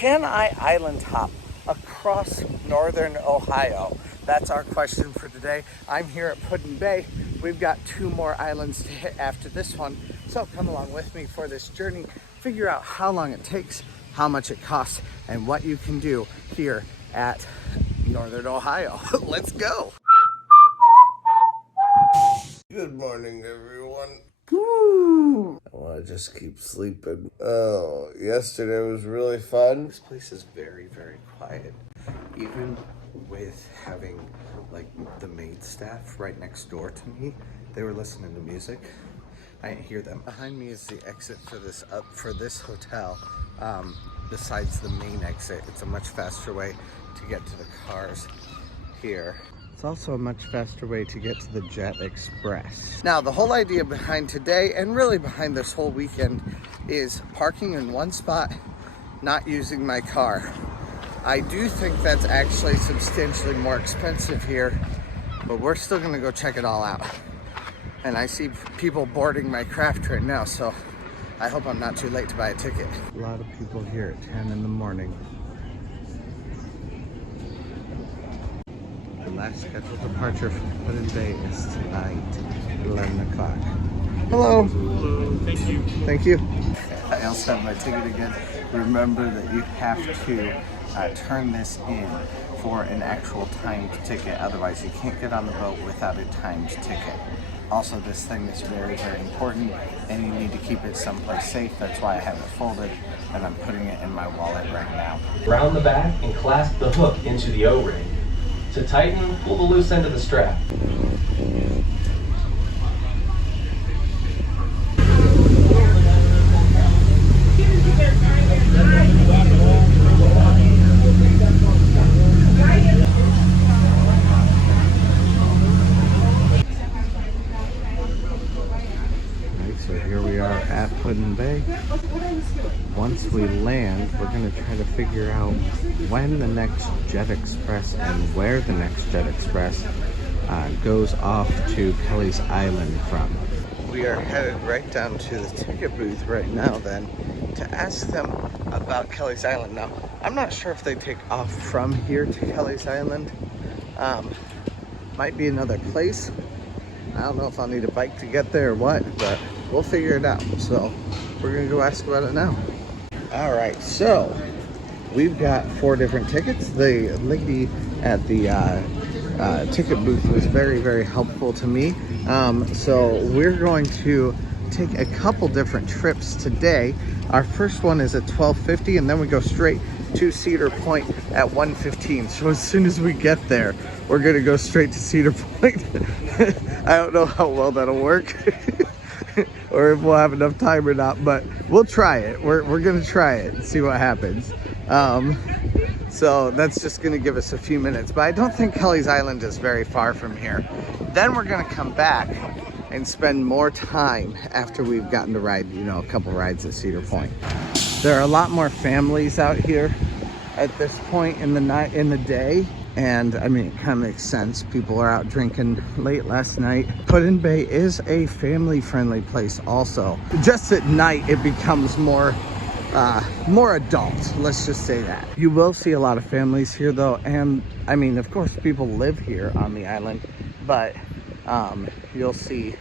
Can I island hop across northern Ohio? That's our question for today. I'm here at Puddin Bay. We've got 2 more islands to hit after this one. So come along with me for this journey. Figure out how long it takes, how much it costs, and what you can do here at northern Ohio. Let's go. Good morning, everyone. Woo. I want to just keep sleeping. Oh, yesterday was really fun. This place is very, very quiet. Even with having like the maid staff right next door to me, they were listening to music. I didn't hear them. Behind me is the exit for this hotel. Besides the main exit, it's a much faster way to get to the cars here. It's also a much faster way to get to the Jet Express. Now, the whole idea behind today, and really behind this whole weekend, is parking in one spot, not using my car. I do think that's actually substantially more expensive here, but we're still gonna go check it all out. And I see people boarding my craft right now, so I hope I'm not too late to buy a ticket. A lot of people here at 10 in the morning. The last scheduled departure from Puddin Bay is tonight, 11 o'clock. Hello. Hello, thank you. Thank you. I also have my ticket again. Remember that you have to turn this in for an actual timed ticket. Otherwise, you can't get on the boat without a timed ticket. Also, this thing is very, very important, and you need to keep it someplace safe. That's why I have it folded, and I'm putting it in my wallet right now. Round the back and clasp the hook into the O-ring. To tighten, pull the loose end of the strap. So here we are at Puddin Bay. Once we land, we're going to try to figure out when the next Jet Express and where the next Jet Express goes off to Kelly's Island from. We are headed right down to the ticket booth right now then to ask them about Kelly's Island. Now, I'm not sure if they take off from here to Kelly's Island. Might be another place. I don't know if I'll need a bike to get there or what, but we'll figure it out. So we're gonna go ask about it now. All right, so we've got 4 different tickets. The lady at the ticket booth was very, very helpful to me. So we're going to take a couple different trips today. Our first one is at 12:50, and then we go straight to Cedar Point at 1:15. So as soon as we get there, we're gonna go straight to Cedar Point. I don't know how well that'll work or if we'll have enough time or not, but we'll try it. We're gonna try it and see what happens. So that's just gonna give us a few minutes, but I don't think Kelly's Island is very far from here. Then we're gonna come back and spend more time after we've gotten to ride, you know, a couple rides at Cedar Point. There are a lot more families out here at this point in the day. And I mean, it kind of makes sense. People are out drinking late last night. Puddin Bay is a family-friendly place also. Just at night, it becomes more adult, let's just say that. You will see a lot of families here though. And I mean, of course, people live here on the island, but you'll see,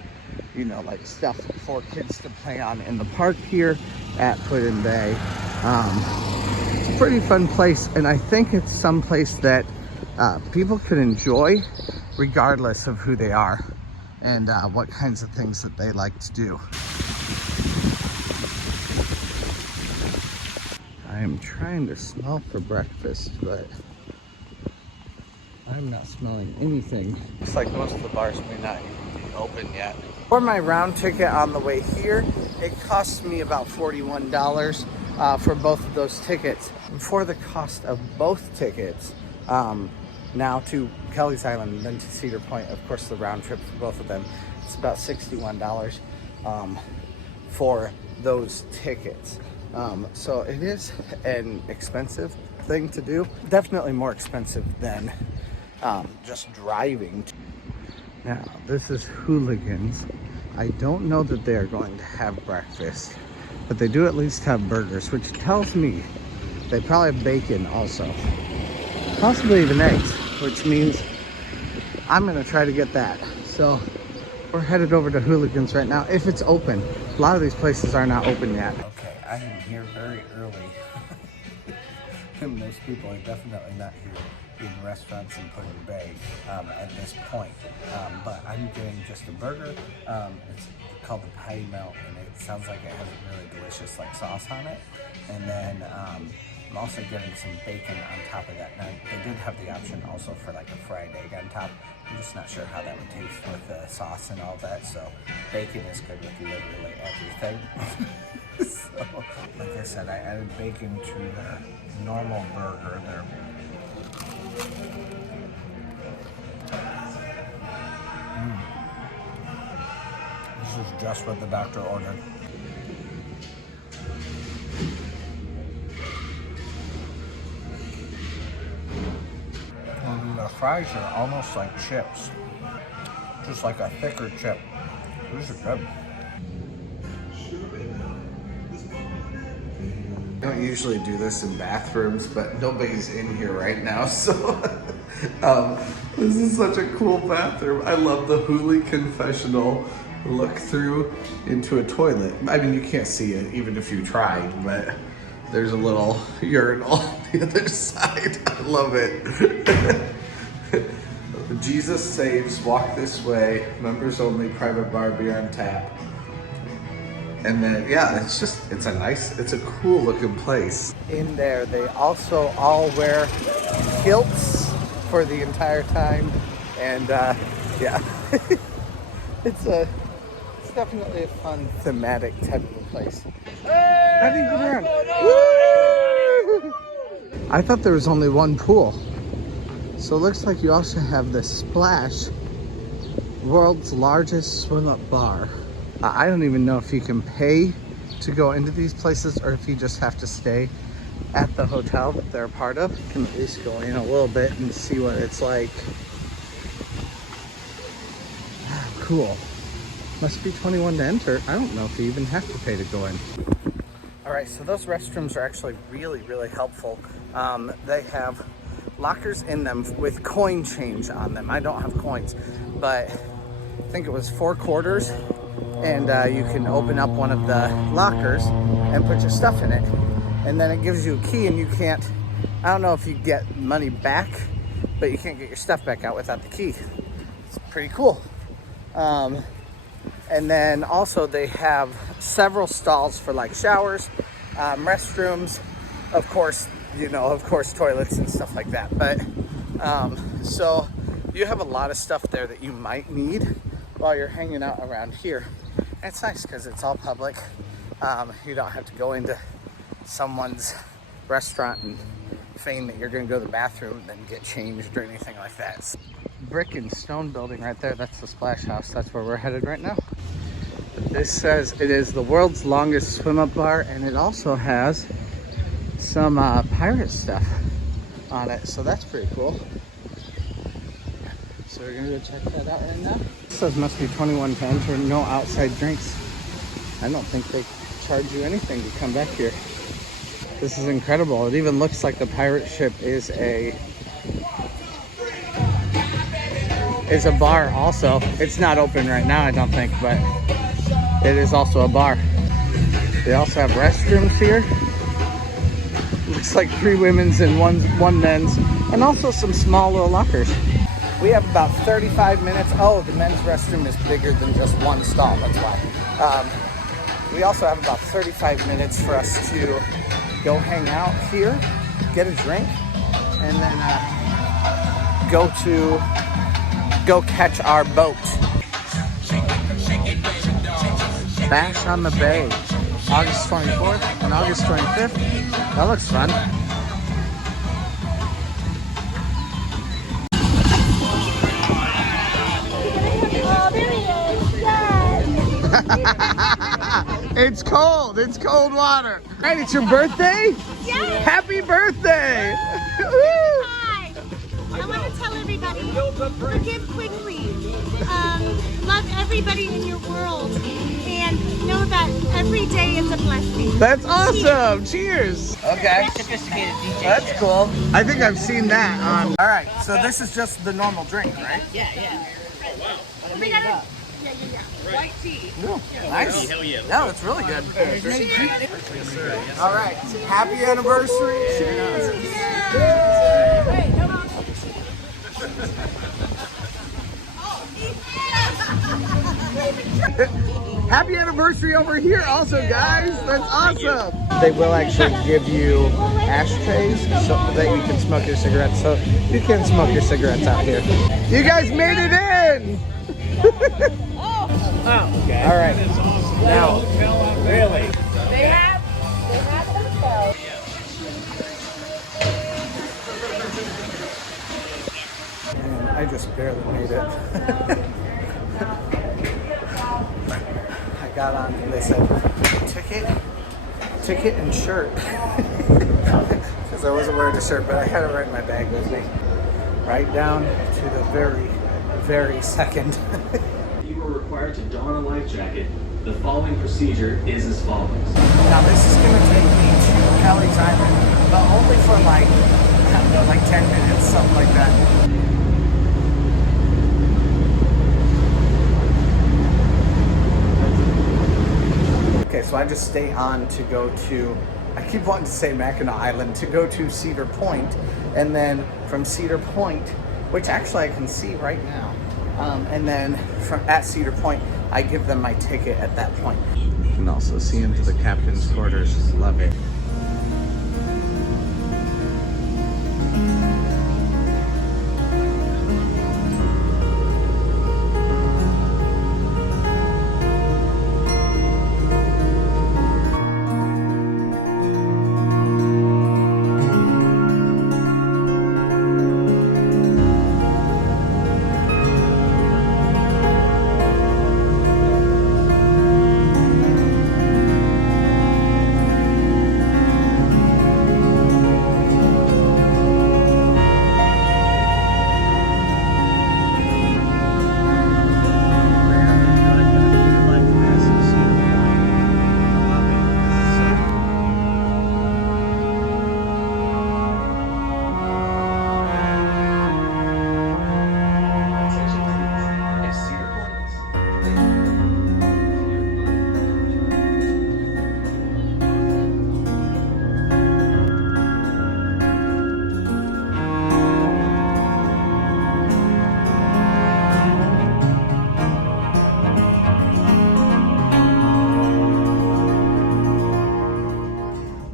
you know, like stuff for kids to play on in the park here at Puddin Bay. It's a pretty fun place, and I think it's some place that people could enjoy regardless of who they are and what kinds of things that they like to do. I am trying to smell for breakfast, but I'm not smelling anything. Looks like most of the bars may not even be open yet. For my round ticket on the way here, it cost me about $41 for both of those tickets. And for the cost of both tickets, now to Kelly's Island and then to Cedar Point, of course the round trip for both of them, it's about $61 for those tickets. So it is an expensive thing to do. Definitely more expensive than just driving. Now, this is Hooligans. I don't know that they are going to have breakfast, but they do at least have burgers, which tells me They probably have bacon also. Possibly even eggs, which means I'm gonna try to get that. So we're headed over to Hooligans right now, if it's open. A lot of these places are not open yet. Okay, I am here very early. Most people are definitely not here in restaurants in Pudding Bay at this point. But I'm getting just a burger. It's called the Patty Melt, and it sounds like it has a really delicious sauce on it. And then I'm also getting some bacon on top of that. Now, they did have the option also for a fried egg on top. I'm just not sure how that would taste with the sauce and all that. So bacon is good with literally everything. So, like I said, I added bacon to the normal burger there. This is just what the doctor ordered. The fries are almost like chips, just like a thicker chip. These are good. I don't usually do this in bathrooms, but nobody's in here right now, so this is such a cool bathroom. I love the Hooli confessional look through into a toilet. I mean, you can't see it even if you tried, but there's a little urinal on the other side. I love it. Jesus saves, walk this way, members only, private bar, beer on tap. And then, yeah, it's a cool looking place. In there, they also all wear kilts for the entire time. And yeah, it's definitely a fun thematic type of a place. How do you get around? Woo! I thought there was only one pool. So it looks like you also have the Splash, world's largest swim-up bar. I don't even know if you can pay to go into these places or if you just have to stay at the hotel that they're a part of. You can at least go in a little bit and see what it's like. Cool. Must be 21 to enter. I don't know if you even have to pay to go in. All right, so those restrooms are actually really, really helpful. They have lockers in them with coin change on them. I don't have coins, but I think it was 4 quarters. And you can open up one of the lockers and put your stuff in it. And then it gives you a key, and you can't, I don't know if you get money back, but you can't get your stuff back out without the key. It's pretty cool. And then also they have several stalls for showers, restrooms, of course, toilets and stuff like that. But so you have a lot of stuff there that you might need while you're hanging out around here. And it's nice because it's all public. You don't have to go into someone's restaurant and feign that you're going to go to the bathroom and then get changed or anything like that. It's brick and stone building right there. That's the Splash House. That's where we're headed right now. This says it is the world's longest swim-up bar, and it also has some pirate stuff on it. So that's pretty cool. So we're gonna go check that out right now. It says must be 21 to enter, no outside drinks. I don't think they charge you anything to come back here. This is incredible. It even looks like the pirate ship is a bar also. It's not open right now, I don't think, but it is also a bar. They also have restrooms here. Looks like 3 women's and one men's, and also some small little lockers. We have about 35 minutes. Oh, the men's restroom is bigger than just one stall, that's why. We also have about 35 minutes for us to go hang out here, get a drink, and then go catch our boat. Bash on the Bay, August 24th and August 25th. That looks fun. It's cold. It's cold water. Right, it's your birthday? Yes. Happy birthday. Hi. I'm want to tell everybody, forgive quickly, love everybody in your world, and know that every day is a blessing. That's awesome. Cheers. Okay. Sophisticated DJ. That's cool. I think I've seen that on. All right, so this is just the normal drink, right? Yeah. We got it. Yeah. White tea. Ooh, nice. Hell yeah. No, it's really good. All right, happy anniversary. Cheers. Happy anniversary over here also, guys. That's awesome. They will actually give you ashtrays so that you can smoke your cigarettes. So you can smoke your cigarettes out here. You guys made it in. Okay. All right. Now, Really? They have hotels. man, I just barely made it. I got on and they said, ticket and shirt. Because I wasn't wearing a shirt, but I had it right in my bag with me. Right down to the very, very second. You are required to don a life jacket. The following procedure is as follows. Now this is going to take me to Kelly's Island, but only for like, I don't know, like 10 minutes, something like that. Okay, so I just stay on to go to, I keep wanting to say Mackinac Island, to go to Cedar Point, and then from Cedar Point, which actually I can see right now, and then at Cedar Point, I give them my ticket at that point. You can also see into the captain's quarters. Love it.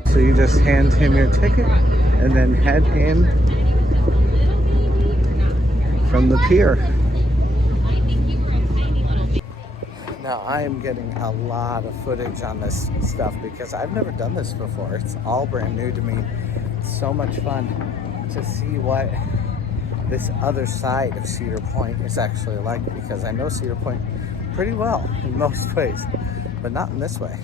So you just hand him your ticket and then head in from the pier. Now I am getting a lot of footage on this stuff because I've never done this before. It's all brand new to me. It's so much fun to see what this other side of Cedar Point is actually like, because I know Cedar Point pretty well in most ways, but not in this way.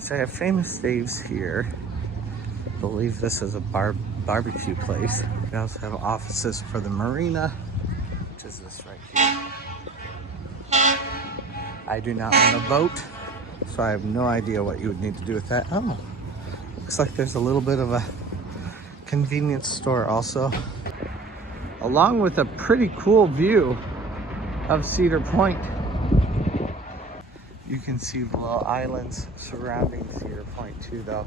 So I have Famous Dave's here. I believe this is a barbecue place. We also have offices for the marina, which is this right here. I do not own a boat, so I have no idea what you would need to do with that. Oh, looks like there's a little bit of a convenience store also, along with a pretty cool view of Cedar Point. You can see the little islands surrounding Cedar Point too, though.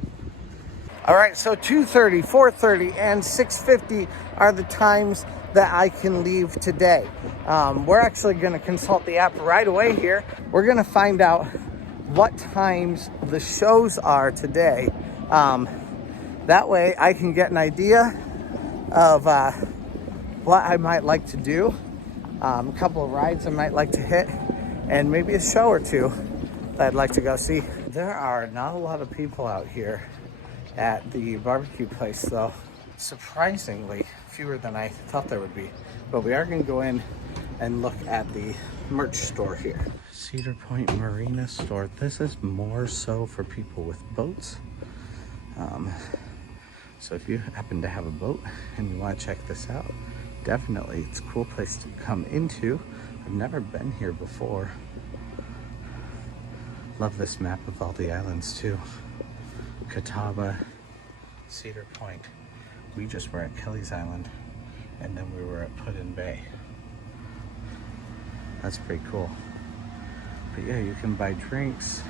All right, so 2:30, 4:30, and 6:50 are the times that I can leave today. We're actually gonna consult the app right away here. We're gonna find out what times the shows are today. That way I can get an idea of what I might like to do, a couple of rides I might like to hit, and maybe a show or two that I'd like to go see. There are not a lot of people out here at the barbecue place, though. Surprisingly fewer than I thought there would be. But we are going to go in and look at the merch store here. Cedar Point Marina store. This is more so for people with boats. So if you happen to have a boat and you want to check this out, definitely it's a cool place to come into. I've never been here before. Love this map of all the islands too. Catawba, Cedar Point. We just were at Kelly's Island, and then we were at Put-in Bay. That's pretty cool. But yeah, you can buy drinks.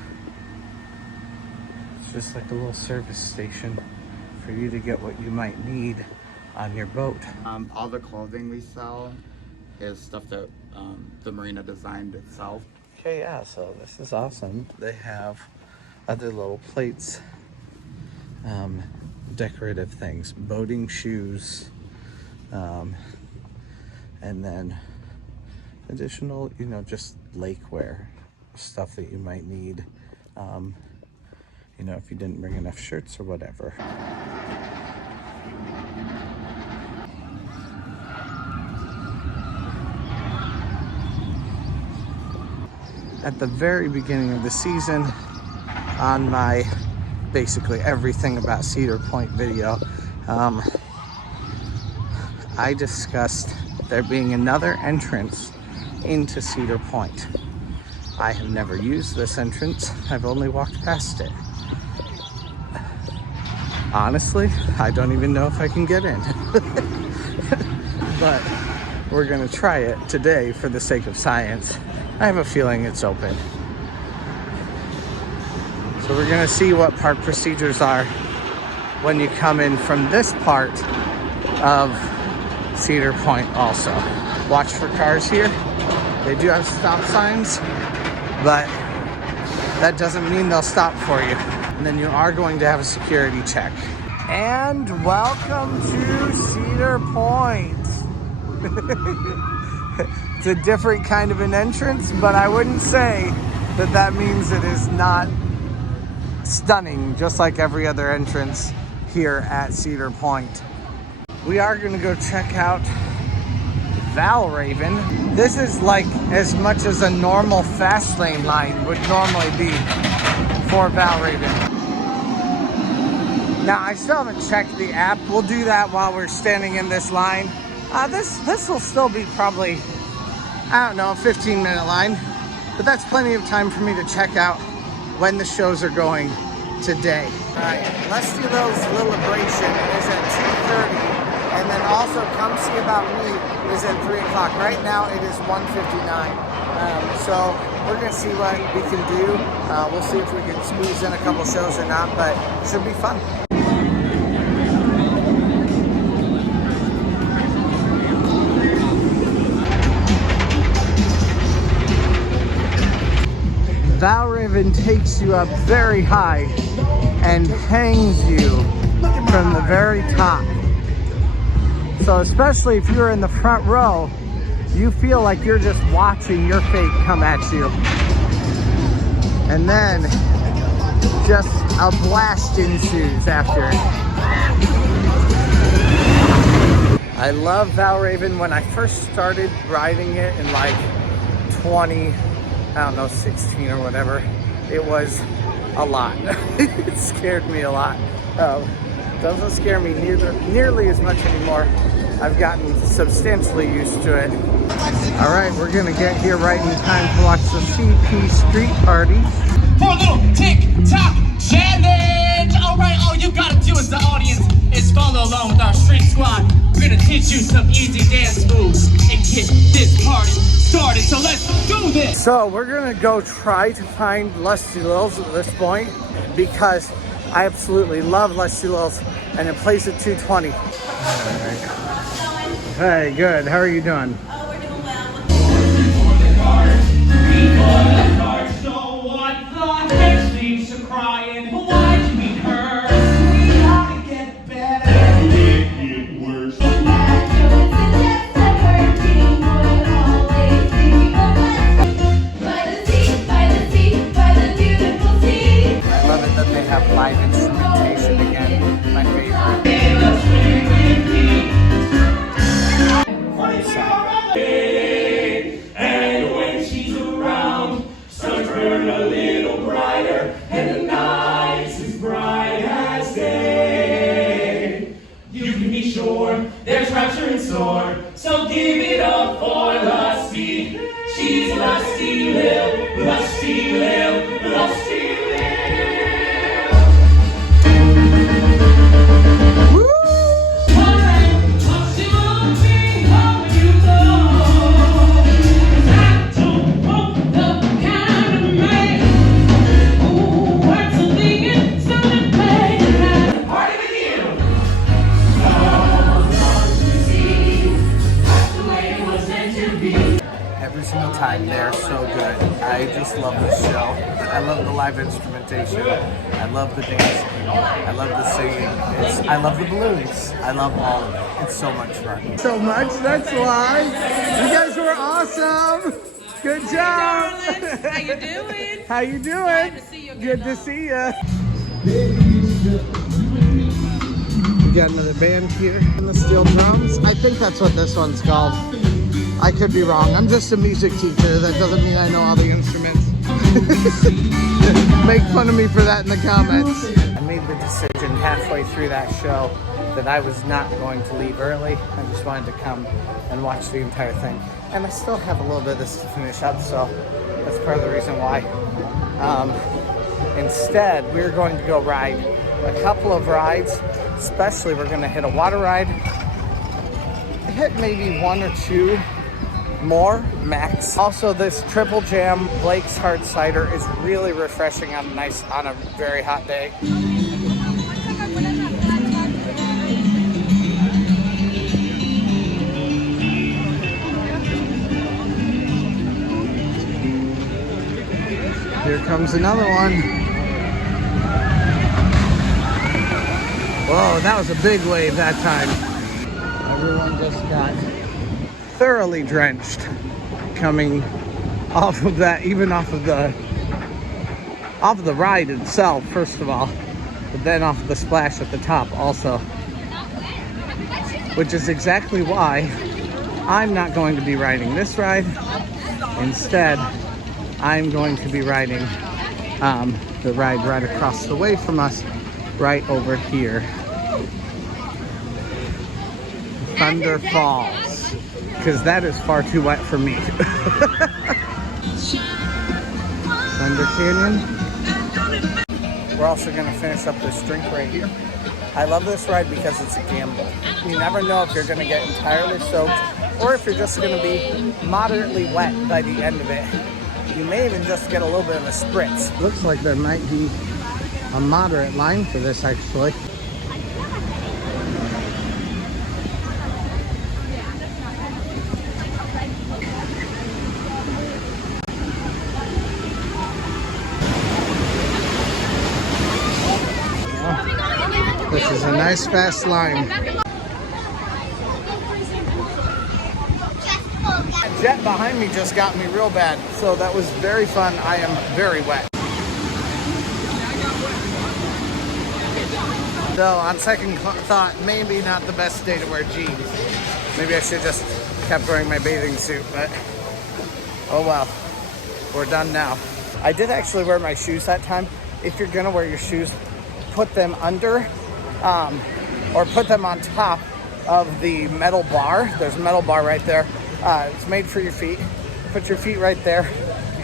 It's just like a little service station for you to get what you might need on your boat. All the clothing we sell is stuff that the marina designed itself. Okay, yeah, so this is awesome. They have other little plates, decorative things, boating shoes, and then additional, you know, just lakeware, stuff that you might need, you know, if you didn't bring enough shirts or whatever. At the very beginning of the season, on my basically everything about Cedar Point video, I discussed there being another entrance into Cedar Point. I have never used this entrance. I've only walked past it. Honestly, I don't even know if I can get in. But we're gonna try it today for the sake of science. I have a feeling it's open. So we're gonna see what park procedures are when you come in from this part of Cedar Point also. Watch for cars here. They do have stop signs, but that doesn't mean they'll stop for you. And then you are going to have a security check. And welcome to Cedar Point. It's a different kind of an entrance, but I wouldn't say that that means it is not stunning, just like every other entrance here at Cedar Point. We are gonna go check out Valraven. This is like as much as a normal fast lane line would normally be for Valraven. Now, I still haven't checked the app. We'll do that while we're standing in this line. This will still be probably, I don't know, a 15-minute line, but that's plenty of time for me to check out when the shows are going today. All right, Lusty Lil's Lilibration is at 2:30. And then also Come See About Me is at 3 o'clock. Right now it is 1:59. So we're gonna see what we can do. We'll see if we can squeeze in a couple shows or not, but it should be fun. Valraven takes you up very high and hangs you from the very top. So especially if you're in the front row, you feel like you're just watching your fate come at you. And then just a blast ensues after. I love Valraven. When I first started riding it in like 16 or whatever, it was a lot. It scared me a lot. Doesn't scare me nearly as much anymore. I've gotten substantially used to it. All right, we're gonna get here right in time to watch the CP Street Party. For a little TikTok challenge. All right, all you gotta do as the audience is follow along with our street squad. We're gonna teach you some easy dance moves and get this party started. So let's do this. So we're gonna go try to find Lusty Lil's at this point because I absolutely love Lusty Lil's, and it plays at 2:20. All right. Hey, good. How are you doing? Oh, we're doing well. So what the heck leaves you crying? Why'd you meet her? We gotta get better. Make it worse. I love it that they have live instrumentation again. My favorite. Every single time, they're so good. I just love this show. I love the live instrumentation. I love the dancing. I love the singing. I love the balloons. I love all of it. It's so much fun. So much, that's why. You guys were awesome. Good job. How you doing? How you doing? Glad to see you again, Good to see you. We got another band here in the steel drums. I think that's what this one's called. I could be wrong. I'm just a music teacher. That doesn't mean I know all the instruments. Make fun of me for that in the comments. I made the decision halfway through that show that I was not going to leave early. I just wanted to come and watch the entire thing. And I still have a little bit of this to finish up, so that's part of the reason why. Instead, we're going to go ride a couple of rides. Especially, we're going to hit a water ride, hit maybe one or two more max. Also, this Triple Jam Blake's Hard Cider is really refreshing on a very hot day. Here comes another one. Whoa, that was a big wave that time. Everyone just got thoroughly drenched coming off of that, even off of the ride itself, first of all, but then off of the splash at the top also. Which is exactly why I'm not going to be riding this ride. Instead, I'm going to be riding the ride right across the way from us, right over here. Thunder Falls, because that is far too wet for me. Thunder Canyon. We're also going to finish up this drink right here. I love this ride because it's a gamble. You never know if you're going to get entirely soaked or if you're just going to be moderately wet by the end of it. You may even just get a little bit of a spritz. Looks like there might be a moderate line for this actually. This is a nice fast line. That jet behind me just got me real bad, so that was very fun. I am very wet. So on second thought, maybe not the best day to wear jeans. Maybe I should just kept wearing my bathing suit, but oh well, we're done now. I did actually wear my shoes that time. If you're gonna wear your shoes, put them under or put them on top of the metal bar. There's a metal bar right there. It's made for your feet. Put your feet right there.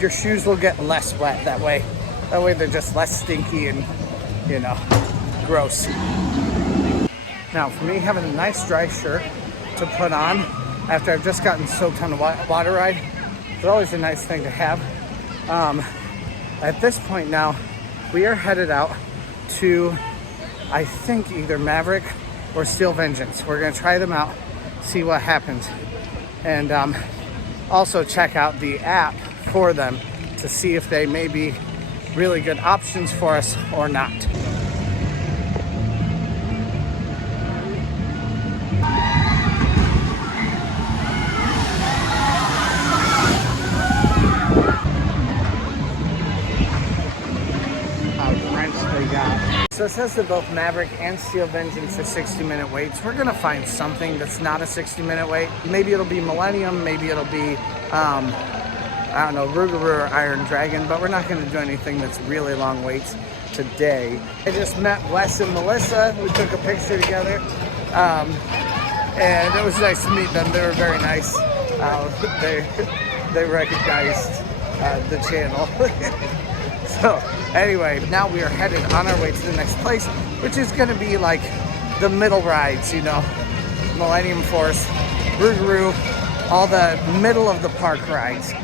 Your shoes will get less wet that way. That way they're just less stinky and, you know, gross. Now for me, having a nice dry shirt to put on after I've just gotten soaked on a water ride, it's always a nice thing to have. At this point now, we are headed out to, I think, either Maverick or Steel Vengeance. We're gonna try them out, see what happens, and also check out the app for them to see if they may be really good options for us or not. So it says that both Maverick and Steel Vengeance are 60-minute waits. We're gonna find something that's not a 60-minute wait. Maybe it'll be Millennium, maybe it'll be, I don't know, Rougarou or Iron Dragon, but we're not gonna do anything that's really long waits today. I just met Wes and Melissa. We took a picture together, and it was nice to meet them. They were very nice. They recognized the channel. So anyway, now we are headed on our way to the next place, which is going to be like the middle rides, you know, Millennium Force, Rougarou, all the middle of the park rides.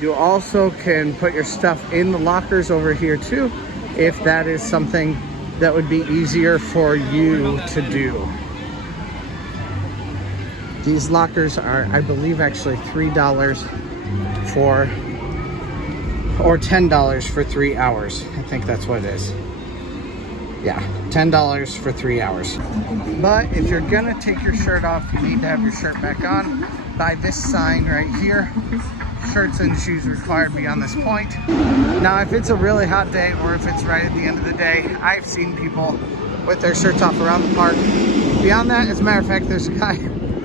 You also can put your stuff in the lockers over here too, if that is something that would be easier for you to do. These lockers are, I believe, actually $3 for, or $10 for 3 hours. I think that's what it is. Yeah, $10 for 3 hours. But if you're gonna take your shirt off, you need to have your shirt back on by this sign right here. Shirts and shoes required beyond this point. Now, if it's a really hot day or if it's right at the end of the day, I've seen people with their shirts off around the park. Beyond that, as a matter of fact, there's a guy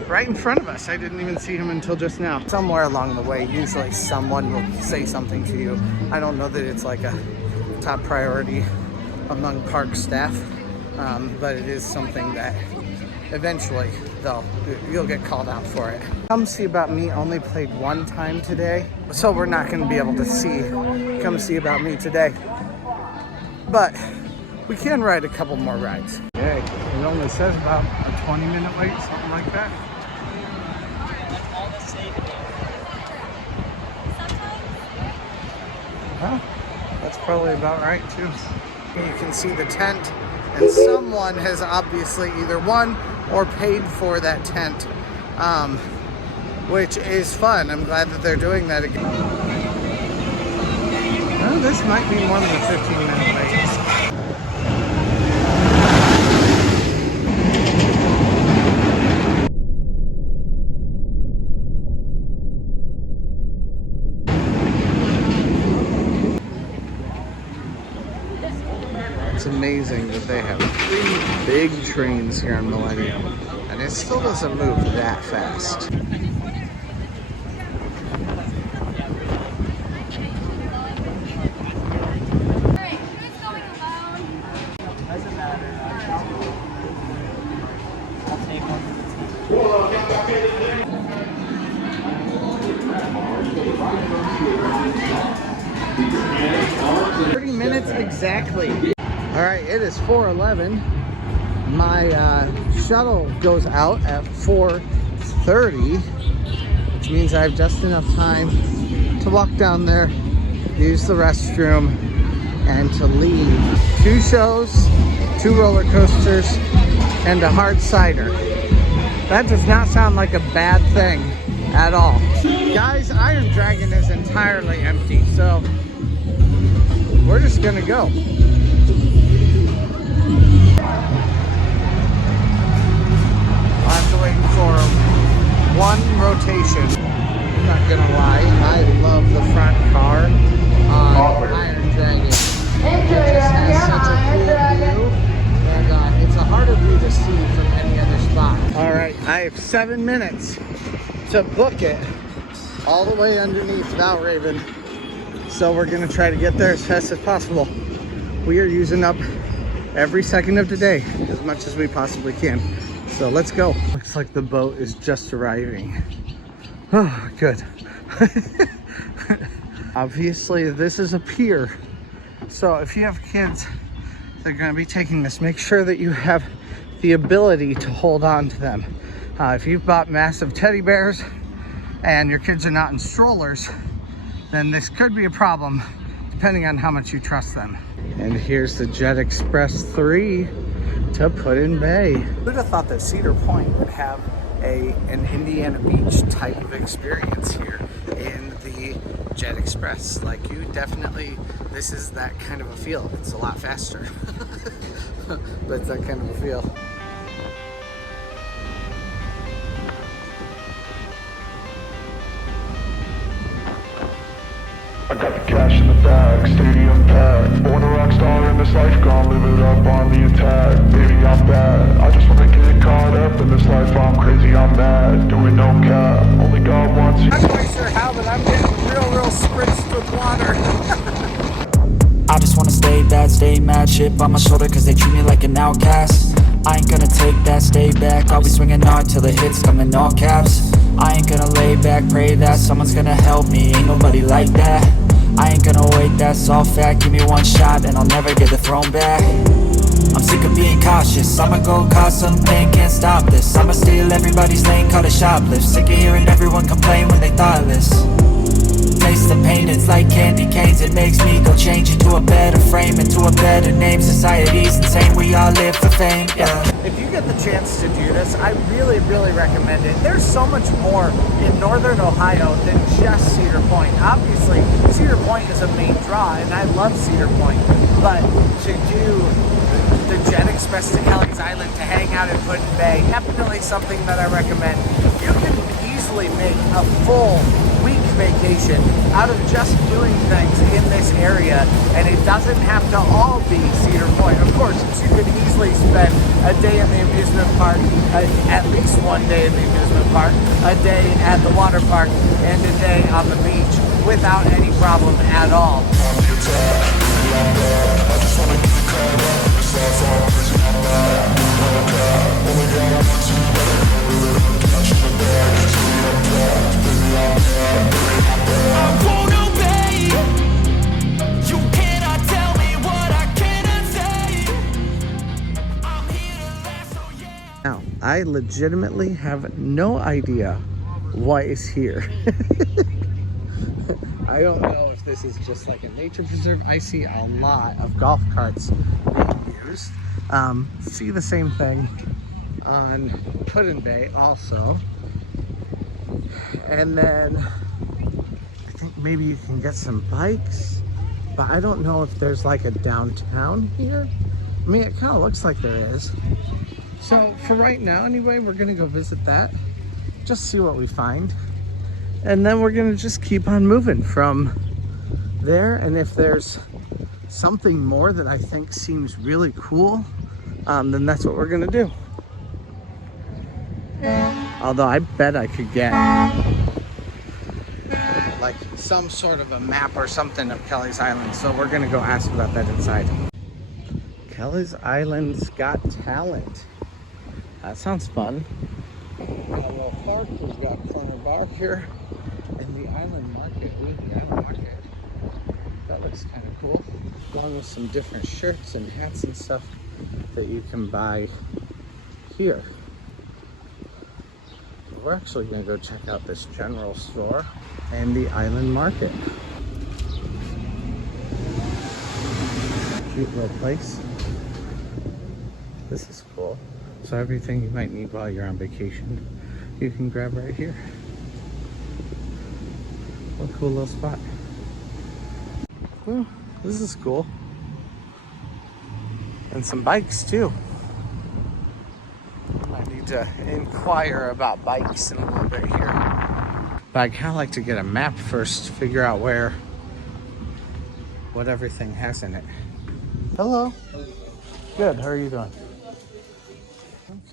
right in front of us. I didn't even see him until just now. Somewhere along the way, usually someone will say something to you. I don't know that it's like a top priority among park staff, but it is something that eventually you'll get called out for it. Come See About Me only played one time today, so we're not going to be able to see Come See About Me today, but we can ride a couple more rides. Yeah, it only says about a 20-minute wait, something like that. Well, that's probably about right too. You can see the tent, and someone has obviously either won or paid for that tent, which is fun. I'm glad that they're doing that again. Well, this might be more than a 15-minute wait. It's amazing that they have 3 big trains here on Millennium, and it still doesn't move that fast. Doesn't matter. I'll take one for the team. 30 minutes exactly. All right, it is 4:11. My shuttle goes out at 4:30, which means I have just enough time to walk down there, use the restroom, and to leave. 2 shows, 2 roller coasters, and a hard cider. That does not sound like a bad thing at all. Guys, Iron Dragon is entirely empty, so we're just gonna go. I'll have to wait for 1 rotation. I'm not gonna lie, I love the front car on Iron Dragon. It just has such a cool view, and it's a harder view to see from any other spot. All right, I have 7 minutes to book it all the way underneath Valraven, so we're gonna try to get there as fast as possible. We are using up every second of the day as much as we possibly can. So let's go. Looks like the boat is just arriving. Oh, good. Obviously, this is a pier. So if you have kids that are going to be taking this, make sure that you have the ability to hold on to them. If you've bought massive teddy bears and your kids are not in strollers, then this could be a problem depending on how much you trust them. And here's the Jet Express 3 to Put-in Bay. Who'd have thought that Cedar Point would have an Indiana Beach type of experience here in the Jet Express? Like, you definitely, this is that kind of a feel. It's a lot faster, but it's that kind of a feel. I got the cash in the bag, stadium packed. Born a rock star in this life, gonna live it up on the attack. Baby, I'm bad, I just wanna get caught up in this life. I'm crazy, I'm mad, doing no cap. Only God wants you. I'm not quite sure how, but I'm getting real spritzed with water. I just wanna stay bad, stay mad, chip on my shoulder cause they treat me like an outcast. I ain't gonna take that, stay back. I'll be swinging hard till the hits come in all caps. I ain't gonna lay back, pray that someone's gonna help me. Ain't nobody like that. I ain't gonna wait, that's all fact. Give me one shot and I'll never get the throne back. I'm sick of being cautious, I'ma go cause some pain, can't stop this. I'ma steal everybody's lane, call it shoplift. Sick of hearing everyone complain when they thoughtless. Taste the pain, it's like candy canes. It makes me go change into a better frame, into a better name. Society's insane, we all live for fame, yeah. If you get the chance to do this, I really, really recommend it. There's so much more in Northern Ohio than just Cedar Point. Obviously, Cedar Point is a main draw, and I love Cedar Point. But to do the Jet Express to Kelly's Island, to hang out in Put-in-Bay, definitely something that I recommend. You can easily make a full week vacation out of just doing things in this area, and it doesn't have to all be Cedar Point. Of course, you could easily spend a day in the amusement park, at least one day in the amusement park, a day at the water park, and a day on the beach without any problem at all. Now, I legitimately have no idea what is here. I don't know if this is just like a nature preserve. I see a lot of golf carts being used. See the same thing on Put-in-Bay also. And then I think maybe you can get some bikes, but I don't know if there's like a downtown here. I mean, it kind of looks like there is. So for right now anyway, we're gonna go visit that, just see what we find. And then we're gonna just keep on moving from there. And if there's something more that I think seems really cool, then that's what we're gonna do. Although I bet I could get like some sort of a map or something of Kelly's Island. So we're gonna go ask about that inside. Kelly's Island's Got Talent. That sounds fun. Got a little park, we've got a corner bar here, and the island market with the island market. That looks kind of cool. Along with some different shirts and hats and stuff that you can buy here. We're actually gonna go check out this general store and the island market. Cute little place. This is cool. So everything you might need while you're on vacation, you can grab right here. What a cool little spot. Well, this is cool. And some bikes too. I need to inquire about bikes in a little bit here. But I kind of like to get a map first to figure out what everything has in it. Hello. Good, how are you doing?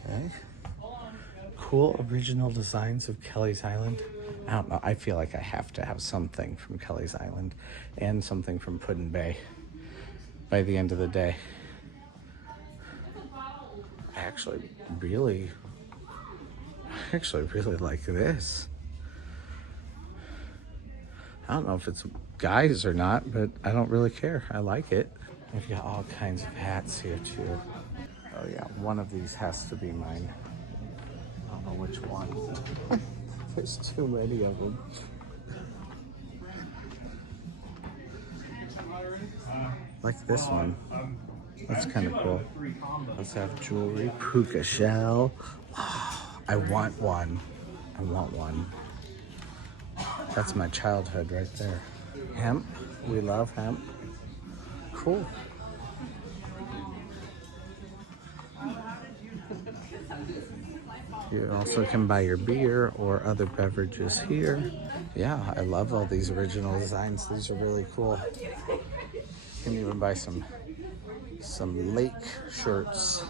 Okay. Cool original designs of Kelly's Island. I don't know, I feel like I have to have something from Kelly's Island and something from Put-in-Bay by the end of the day. I actually really like this. I don't know if it's guys or not, but I don't really care. I like it. We've got all kinds of hats here too. Oh yeah, one of these has to be mine. I don't know which one. There's too many of them. Like this one. That's kind of cool. Let's have jewelry. Puka shell. Oh, I want one. I want one. That's my childhood right there. Hemp. We love hemp. Cool. You also can buy your beer or other beverages here. Yeah, I love all these original designs. These are really cool. You can even buy some lake shirts.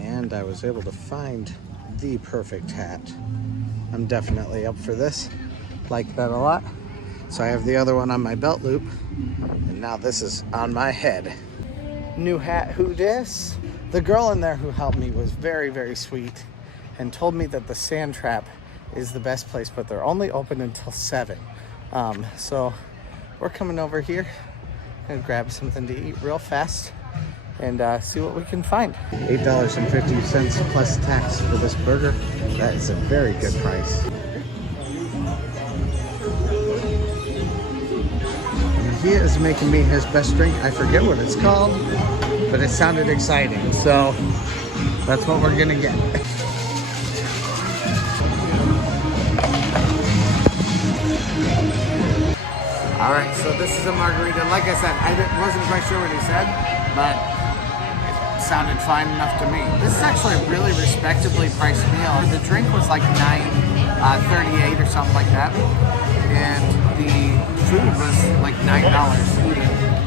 And I was able to find the perfect hat. I'm definitely up for this. Like that a lot. So I have the other one on my belt loop, and now this is on my head. New hat, who dis? The girl in there who helped me was very, very sweet and told me that the Sand Trap is the best place, but they're only open until 7. So we're coming over here and grab something to eat real fast and see what we can find. $8.50 plus tax for this burger. That is a very good price. And he is making me his best drink. I forget what it's called, but it sounded exciting. So that's what we're gonna get. All right, so this is a margarita. Like I said, I wasn't quite sure what he said, but it sounded fine enough to me. This is actually a really respectably priced meal. The drink was like $9.38 or something like that, and the food was like $9.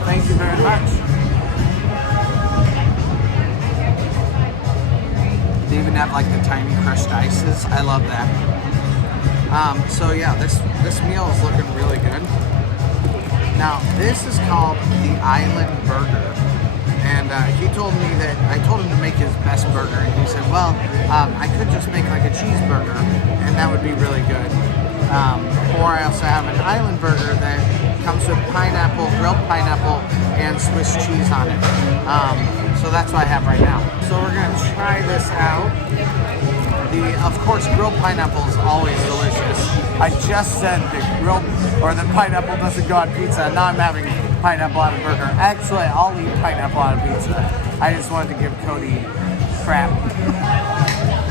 Thank you very much. They even have like the tiny crushed ices. I love that. So yeah, this meal is looking really good. Now, this is called the Island Burger, and he told me that, I told him to make his best burger, and he said, well, I could just make like a cheeseburger, and that would be really good. Or I also have an Island Burger that comes with pineapple, grilled pineapple, and Swiss cheese on it. So that's what I have right now. So we're gonna try this out. Of course, grilled pineapple is always delicious. I just said that pineapple doesn't go on pizza. Now I'm having pineapple on a burger. Actually, I'll eat pineapple on a pizza. I just wanted to give Cody crap.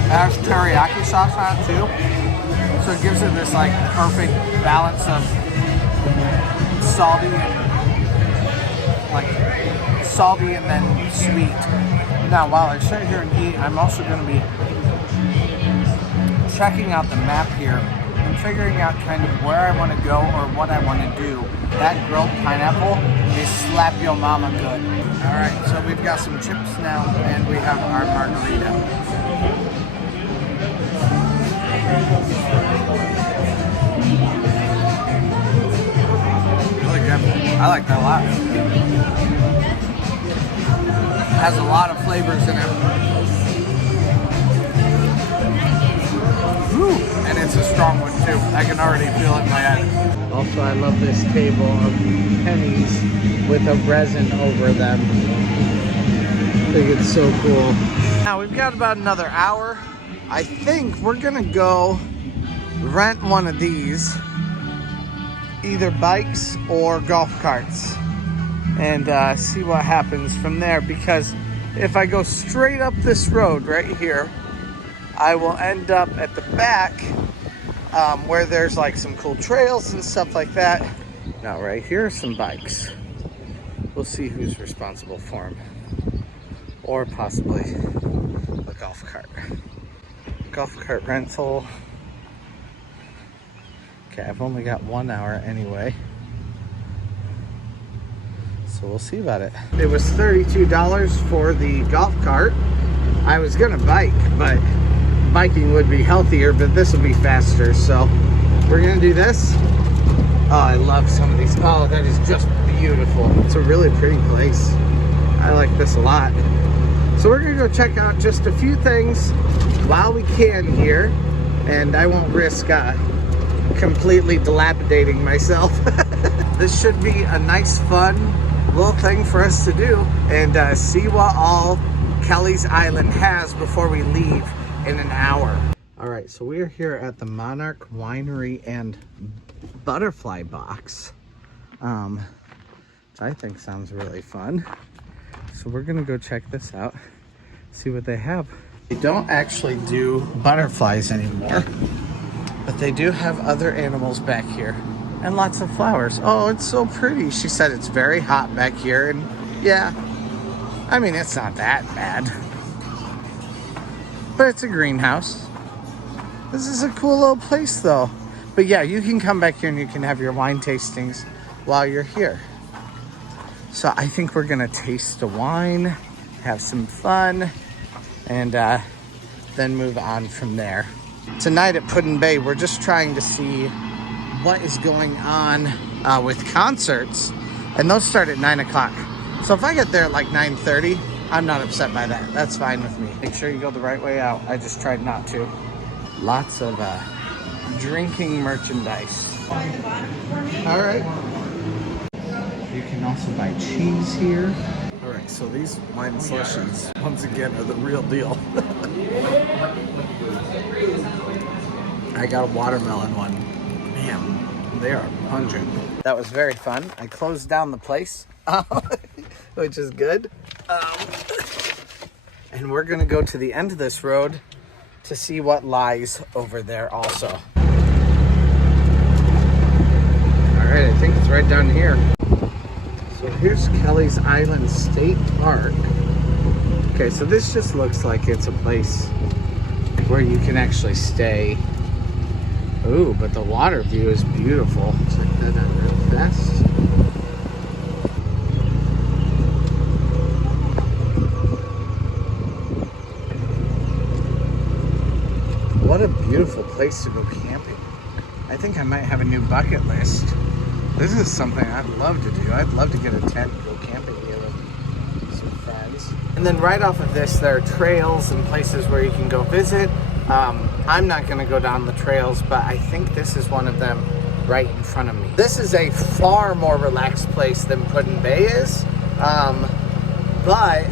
There's teriyaki sauce on it too. So it gives it this like perfect balance of salty and then sweet. Now, while I sit here and eat, I'm also going to be checking out the map here and figuring out kind of where I want to go or what I want to do. That grilled pineapple is slap your mama good. All right, so we've got some chips now and we have our margarita. Really good. I like that a lot. It has a lot of flavors in it. And it's a strong one too. I can already feel it in my head. Also, I love this table of pennies with a resin over them. I think it's so cool. Now we've got about another hour. I think we're gonna go rent one of these, either bikes or golf carts, and see what happens from there, because if I go straight up this road right here, I will end up at the back where there's like some cool trails and stuff like that. Now right here are some bikes. We'll see who's responsible for them. Or possibly a golf cart. Golf cart rental. Okay, I've only got 1 hour anyway. So we'll see about it. It was $32 for the golf cart. I was gonna bike, but biking would be healthier, but this will be faster, so we're gonna do this. Oh, I love some of these. Oh, that is just beautiful. It's a really pretty place. I like this a lot. So we're gonna go check out just a few things while we can here, and I won't risk completely dilapidating myself. This should be a nice, fun little thing for us to do, and see what all Kelly's Island has before we leave in an hour. All right, so we are here at the Monarch Winery and Butterfly Box, which I think sounds really fun. So we're gonna go check this out, see what they have. They don't actually do butterflies anymore, but they do have other animals back here and lots of flowers. Oh, it's so pretty. She said it's very hot back here, and yeah, I mean, it's not that bad. But it's a greenhouse. This is a cool little place though. But yeah, you can come back here and you can have your wine tastings while you're here. So I think we're gonna taste the wine, have some fun, and then move on from there. Tonight at Put-in-Bay, we're just trying to see what is going on with concerts. And those start at 9 o'clock. So if I get there at like 9:30, I'm not upset by that. That's fine with me. Make sure you go the right way out. I just tried not to. Lots of drinking merchandise. All right. You can also buy cheese here. All right, so these wine slushies, once again, are the real deal. I got a watermelon one. Man, they are pungent. That was very fun. I closed down the place, which is good. And we're gonna go to the end of this road to see what lies over there also. All right, I think it's right down here. So here's Kelly's Island State Park. Okay, so this just looks like it's a place where you can actually stay. Ooh, but the water view is beautiful. Check that out real fast. What a beautiful place to go camping. I think I might have a new bucket list. This is something I'd love to do. I'd love to get a tent and go camping here with some friends. And then right off of this, there are trails and places where you can go visit. I'm not gonna go down the trails, but I think this is one of them right in front of me. This is a far more relaxed place than Put-in-Bay is, but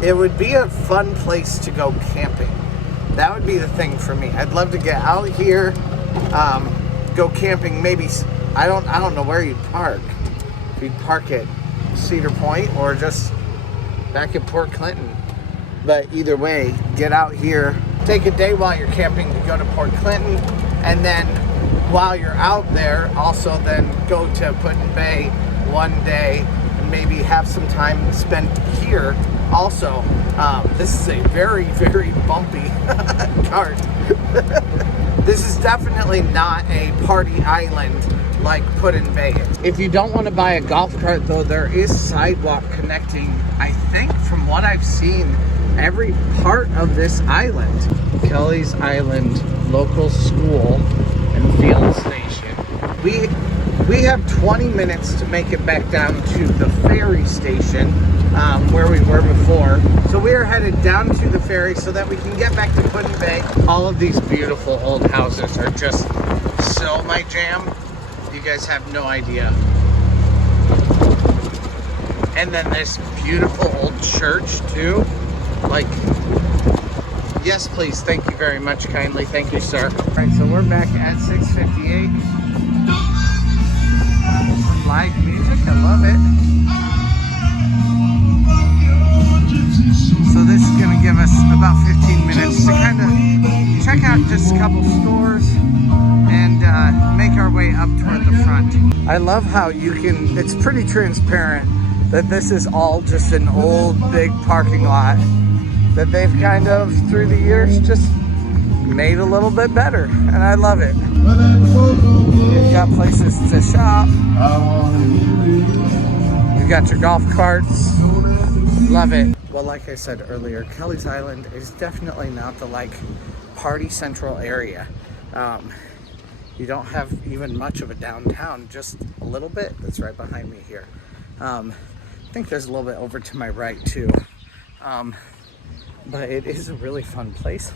it would be a fun place to go camping. That would be the thing for me. I'd love to get out here, go camping. Maybe I don't know where you'd park. We'd park at Cedar Point or just back at Port Clinton. But either way, get out here, take a day while you're camping to go to Port Clinton, and then while you're out there, also then go to Put-in-Bay one day and maybe have some time spent here. Also, this is a very, very bumpy cart. This is definitely not a party island like Put-in-Bay is. If you don't want to buy a golf cart though, there is sidewalk connecting, I think from what I've seen, every part of this island. Kelly's Island Local School and Field Station. We have 20 minutes to make it back down to the ferry station where we were before. So we are headed down to the ferry so that we can get back to Put-in-Bay. All of these beautiful old houses are just so my jam. You guys have no idea. And then this beautiful old church too. Like, yes please, thank you very much kindly. Thank you, sir. All right, so we're back at 658. Some live music, I love it. So this is gonna give us about 15 minutes to kind of check out just a couple stores and make our way up toward the front. I love how you can, it's pretty transparent that this is all just an old big parking lot that they've kind of through the years just made a little bit better, and I love it. You've got places to shop, you've got your golf carts, love it. Well, like I said earlier, Kelly's Island is definitely not the like party central area. You don't have even much of a downtown, just a little bit that's right behind me here. I think there's a little bit over to my right too. But it is a really fun place.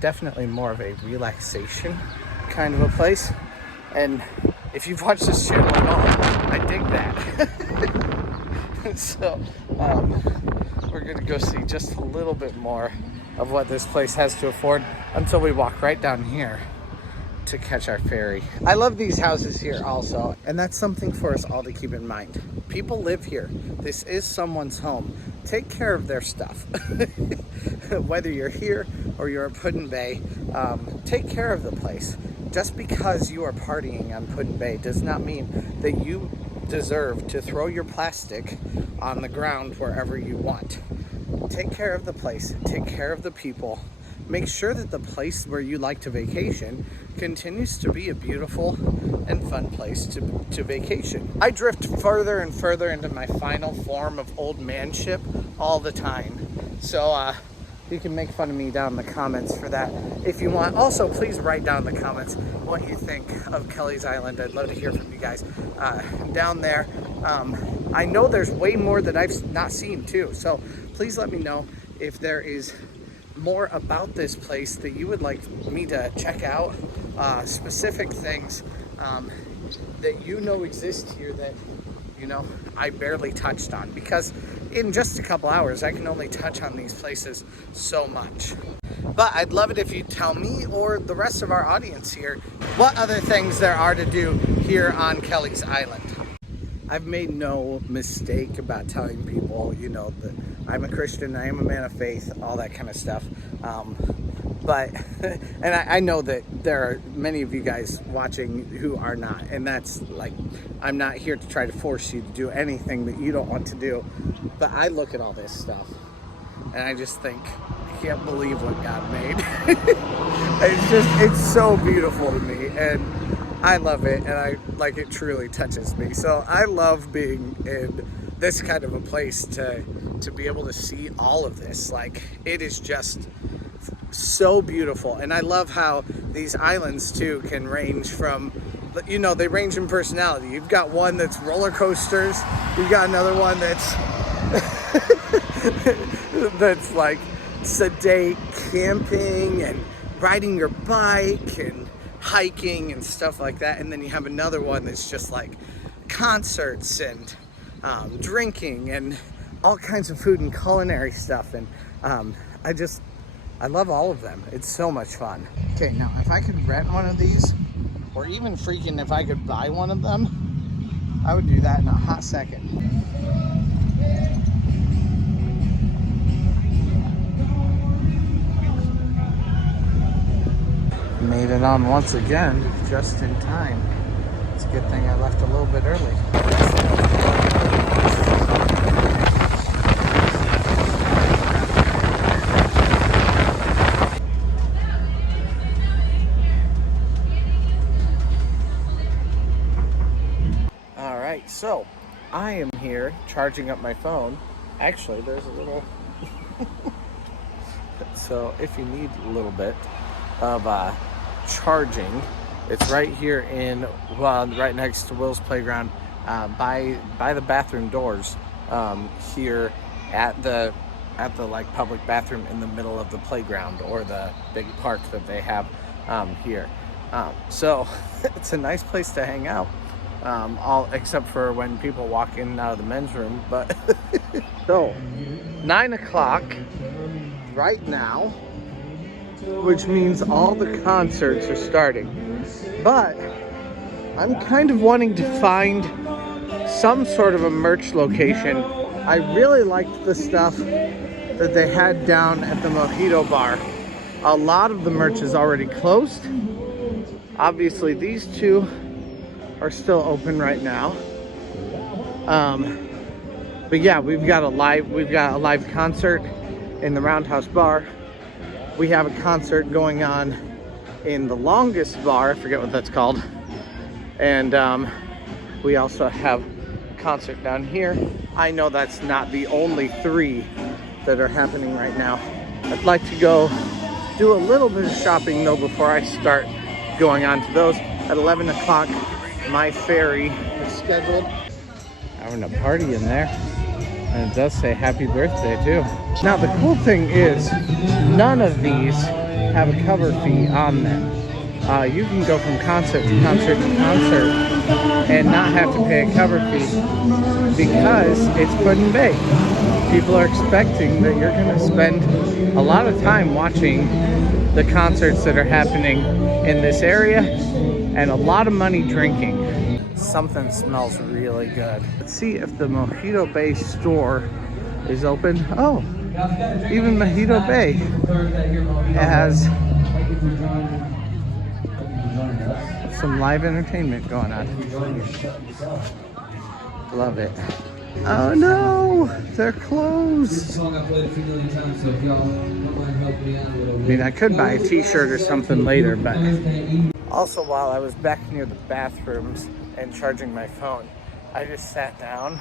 Definitely more of a relaxation kind of a place. And if you've watched this channel at all, I dig that. So we're gonna go see just a little bit more of what this place has to afford until we walk right down here to catch our ferry. I love these houses here also, and that's something for us all to keep in mind. People live here. This is someone's home. Take care of their stuff. Whether you're here or you're at Put-in-Bay, take care of the place. Just because you are partying on Put-in-Bay does not mean that you deserve to throw your plastic on the ground wherever you want. Take care of the place, take care of the people. Make sure that the place where you like to vacation continues to be a beautiful and fun place to vacation. I drift further and further into my final form of old manship all the time. So you can make fun of me down in the comments for that if you want. Also, please write down in the comments what you think of Kelly's Island. I'd love to hear from you guys down there. I know there's way more that I've not seen too. So please let me know if there is more about this place that you would like me to check out, specific things that you know exist here that, you know, I barely touched on, because in just a couple hours I can only touch on these places so much. But I'd love it if you tell me or the rest of our audience here what other things there are to do here on Kelly's Island. I've made no mistake about telling people, you know, that I'm a Christian, I am a man of faith, all that kind of stuff. But, and I know that there are many of you guys watching who are not, and that's like, I'm not here to try to force you to do anything that you don't want to do. But I look at all this stuff and I just think, I can't believe what God made. It's so beautiful to me, and I love it, and it truly touches me. So I love being in this kind of a place to be able to see all of this. Like, it is just so beautiful. And I love how these islands too can range from, you know, they range in personality. You've got one that's roller coasters, you've got another one that's that's like sedate camping and riding your bike and hiking and stuff like that. And then you have another one that's just like concerts and drinking and all kinds of food and culinary stuff. And I love all of them. It's so much fun. Okay, now if I could rent one of these, or even freaking if I could buy one of them, I would do that in a hot second. Made it on once again, just in time. It's a good thing I left a little bit early. All right, so I am here charging up my phone. Actually, there's a little so if you need a little bit of charging, it's right here in, well, right next to Will's Playground, by the bathroom doors, here at the like public bathroom in the middle of the playground, or the big park that they have here. So it's a nice place to hang out, all except for when people walk in and out of the men's room. But so 9 o'clock right now, which means all the concerts are starting. But I'm kind of wanting to find some sort of a merch location. I really liked the stuff that they had down at the Mojito Bar. A lot of the merch is already closed. Obviously these two are still open right now. But yeah, we've got a live concert in the Roundhouse Bar. We have a concert going on in the Longest Bar, I forget what that's called. And we also have a concert down here. I know that's not the only 3 that are happening right now. I'd like to go do a little bit of shopping though before I start going on to those. At 11 o'clock, my ferry is scheduled. Having a party in there. And it does say happy birthday too. Now the cool thing is, none of these have a cover fee on them. You can go from concert to concert to concert and not have to pay a cover fee, because it's Puddin' Bay. People are expecting that you're going to spend a lot of time watching the concerts that are happening in this area, and a lot of money drinking. Something smells really good. Let's see if the Mojito Bay store is open. Oh, even Mojito Bay has some live entertainment going on. Love it. Oh no, they're closed. I mean, I could buy a t-shirt or something later, but also while I was back near the bathrooms and charging my phone, I just sat down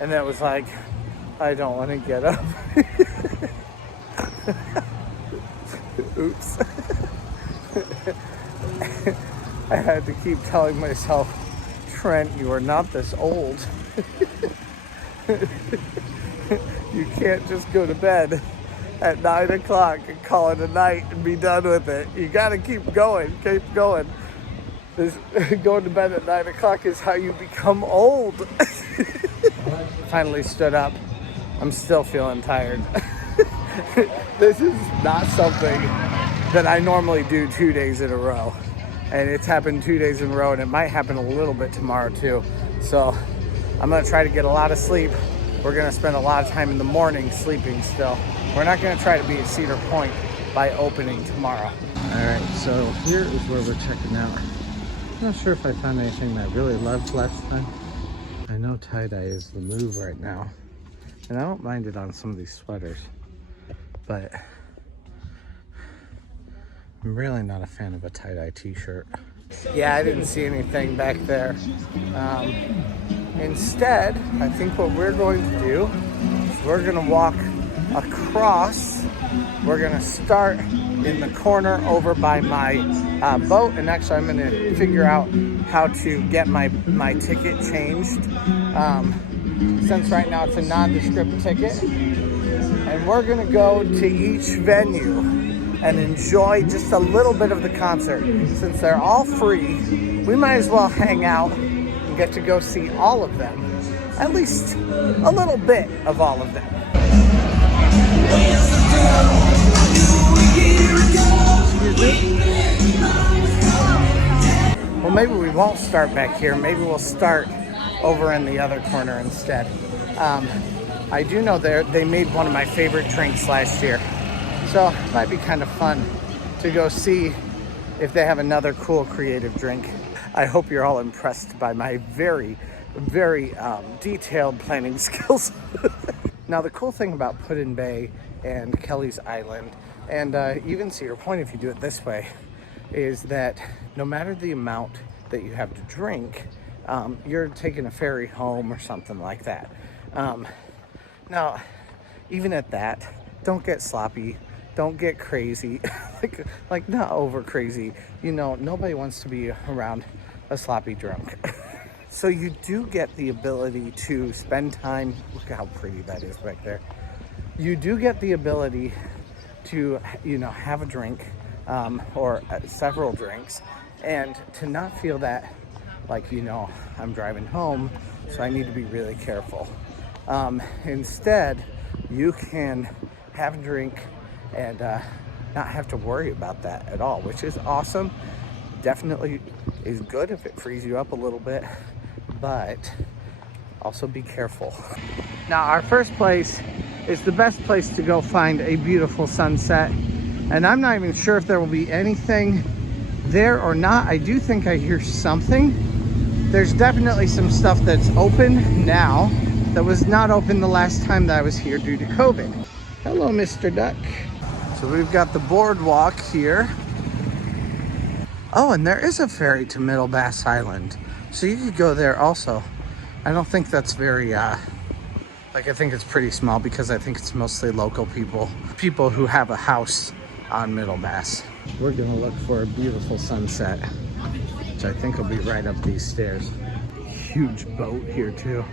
and it was like, I don't want to get up. Oops. I had to keep telling myself Trent, you are not this old. You can't just go to bed at 9 o'clock and call it a night and be done with it. You gotta keep going, Going to bed at 9 o'clock is how you become old. Finally stood up. I'm still feeling tired. This is not something that I normally do 2 days in a row. And it's happened 2 days in a row, and it might happen a little bit tomorrow too. So I'm gonna try to get a lot of sleep. We're gonna spend a lot of time in the morning sleeping still. We're not gonna try to be at Cedar Point by opening tomorrow. All right, so here is where we're checking out. I'm not sure if I found anything that I really loved last time. I know tie-dye is the move right now, and I don't mind it on some of these sweaters, but I'm really not a fan of a tie-dye t-shirt. Yeah, I didn't see anything back there. Instead, I think what we're going to do is we're gonna walk across. We're gonna start in the corner over by my boat, and actually I'm gonna figure out how to get my ticket changed. Since right now it's a nondescript ticket, and we're gonna go to each venue and enjoy just a little bit of the concert. Since they're all free, we might as well hang out and get to go see all of them. At least a little bit of all of them. Well, maybe we won't start back here. Maybe we'll start over in the other corner instead. I do know they made one of my favorite drinks last year. So it might be kind of fun to go see if they have another cool creative drink. I hope you're all impressed by my very, very detailed planning skills. Now the cool thing about Put-in Bay and Kelly's Island, and even Cedar Point if you do it this way, is that no matter the amount that you have to drink, you're taking a ferry home or something like that. Now, even at that, don't get sloppy. Don't get crazy, like not over crazy. You know, nobody wants to be around a sloppy drunk. So you do get the ability to spend time. Look how pretty that is back there. You do get the ability to, you know, have a drink or several drinks, and to not feel that, like, you know, I'm driving home, so I need to be really careful. Instead, you can have a drink and not have to worry about that at all, which is awesome. Definitely is good if it frees you up a little bit, but also be careful. Now our first place is the best place to go find a beautiful sunset, and I'm not even sure if there will be anything there or not. I do think I hear something. There's definitely some stuff that's open now that was not open the last time that I was here due to COVID. Hello, Mr. Duck. So we've got the boardwalk here. Oh, and there is a ferry to Middle Bass Island, so you could go there also. I don't think that's very, I think it's pretty small because I think it's mostly local people who have a house on Middle Bass. We're gonna look for a beautiful sunset, which I think will be right up these stairs. Huge boat here too.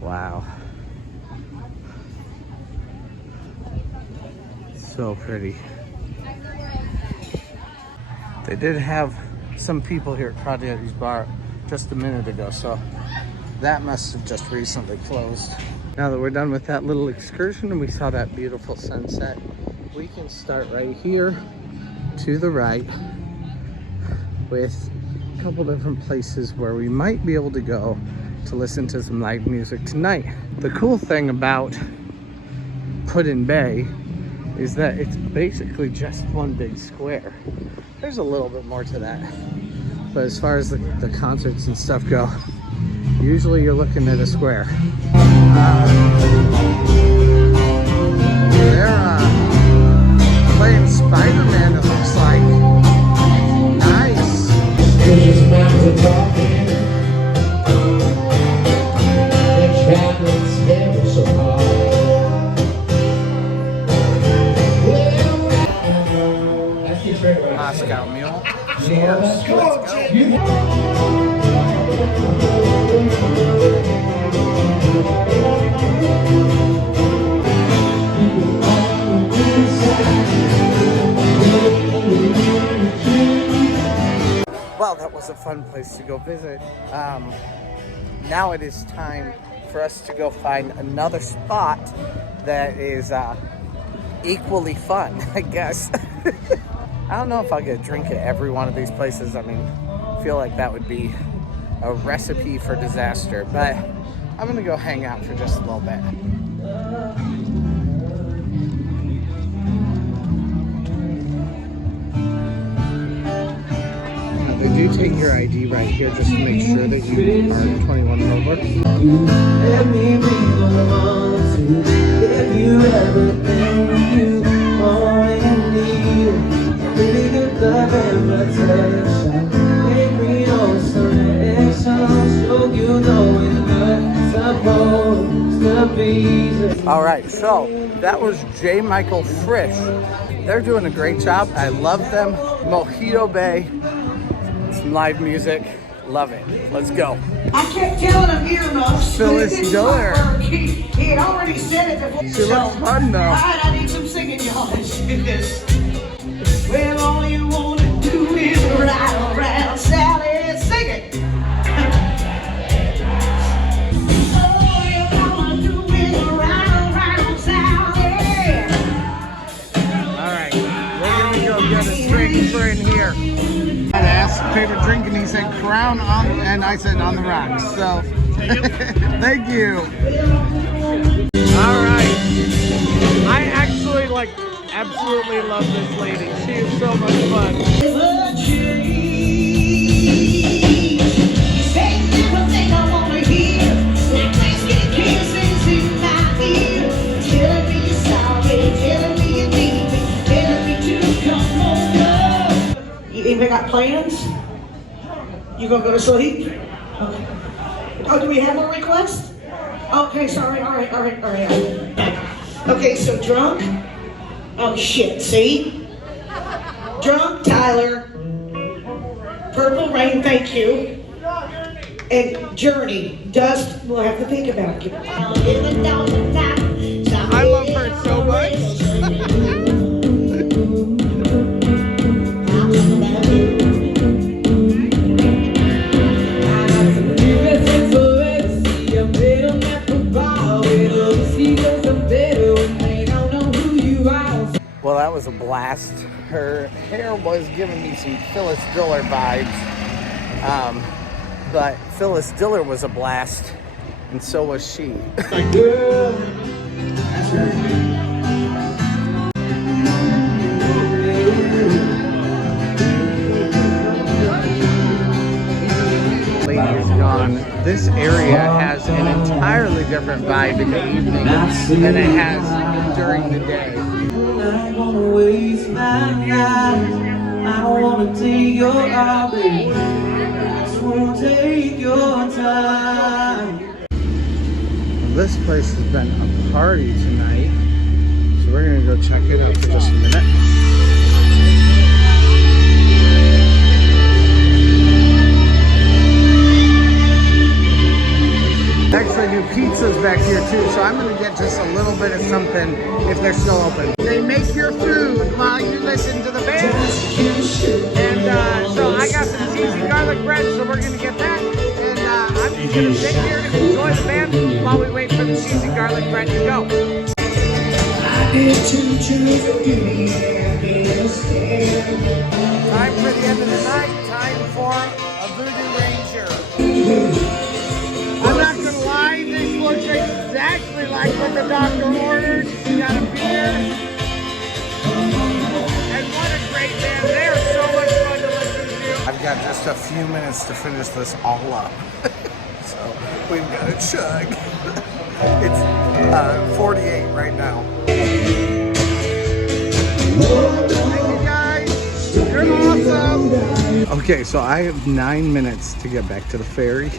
Wow. So pretty. They did have some people here at Crawdaddy's Bar just a minute ago, so that must have just recently closed. Now that we're done with that little excursion and we saw that beautiful sunset, we can start right here to the right with a couple different places where we might be able to go to listen to some live music tonight. The cool thing about Put-in Bay is that it's basically just one big square. There's a little bit more to that, but as far as the concerts and stuff go, usually you're looking at a square. They're playing Spider-Man, it looks like. Nice. Moscow Mule. Cheers. Well, that was a fun place to go visit. Now it is time for us to go find another spot that is equally fun, I guess. I don't know if I'll get a drink at every one of these places. I mean, I feel like that would be a recipe for disaster, but I'm gonna go hang out for just a little bit. They do take your ID right here just to make sure that you are 21 and over. Let me be the one to give you everything you want and need. Really good love and protection. Make me know some action. So you know it's not supposed to be. All right, so that was J. Michael Frisch. They're doing a great job. I love them. Mojito Bay. Some live music. Love it. Let's go. I kept telling him earmuffs. Phyllis Diller. He had already said it before. She looks fun though. All right, I need some singing, y'all. Well, all you want to do is ride around, Sally, sing it. All you want to do is ride around, Sally. All right, we're gonna go get a drink for in here. I asked favorite drink and he said Crown on, and I said on the rocks. So thank you. All right, I actually absolutely love this lady. She is so much fun. Anybody got plans? You gonna go to sleep? Okay. Oh, do we have a request? Okay, sorry. All right. Okay, so drunk. Oh shit. See? Drunk Tyler. Purple Rain. Thank you. And Journey. Dust. We'll have to think about it. I love her so much. Well, that was a blast. Her hair was giving me some Phyllis Diller vibes. But Phyllis Diller was a blast, and so was she. Lady is gone. This area has an entirely different vibe in the evening than it has during the day. I wanna waste my life. I don't wanna take your heart, baby. I just wanna take your time. This place has been a party tonight, so we're gonna go check it out for just a minute. Actually do pizzas back here too, so I'm gonna get just a little bit of something if they're still open. They make your food while you listen to the band. And so I got some cheesy garlic bread, so we're gonna get that. And I'm just gonna sit here and enjoy the band while we wait for the cheesy garlic bread to go. Time for the end of the night, time for a Voodoo Ranger. I'm not gonna lie, this looks exactly like what the doctor ordered. You got a beer. And what a great band. They are so much fun to listen to. I've got just a few minutes to finish this all up. So we've got to chug. It's 48 right now. Thank you guys. You're awesome. Okay, so I have 9 minutes to get back to the ferry.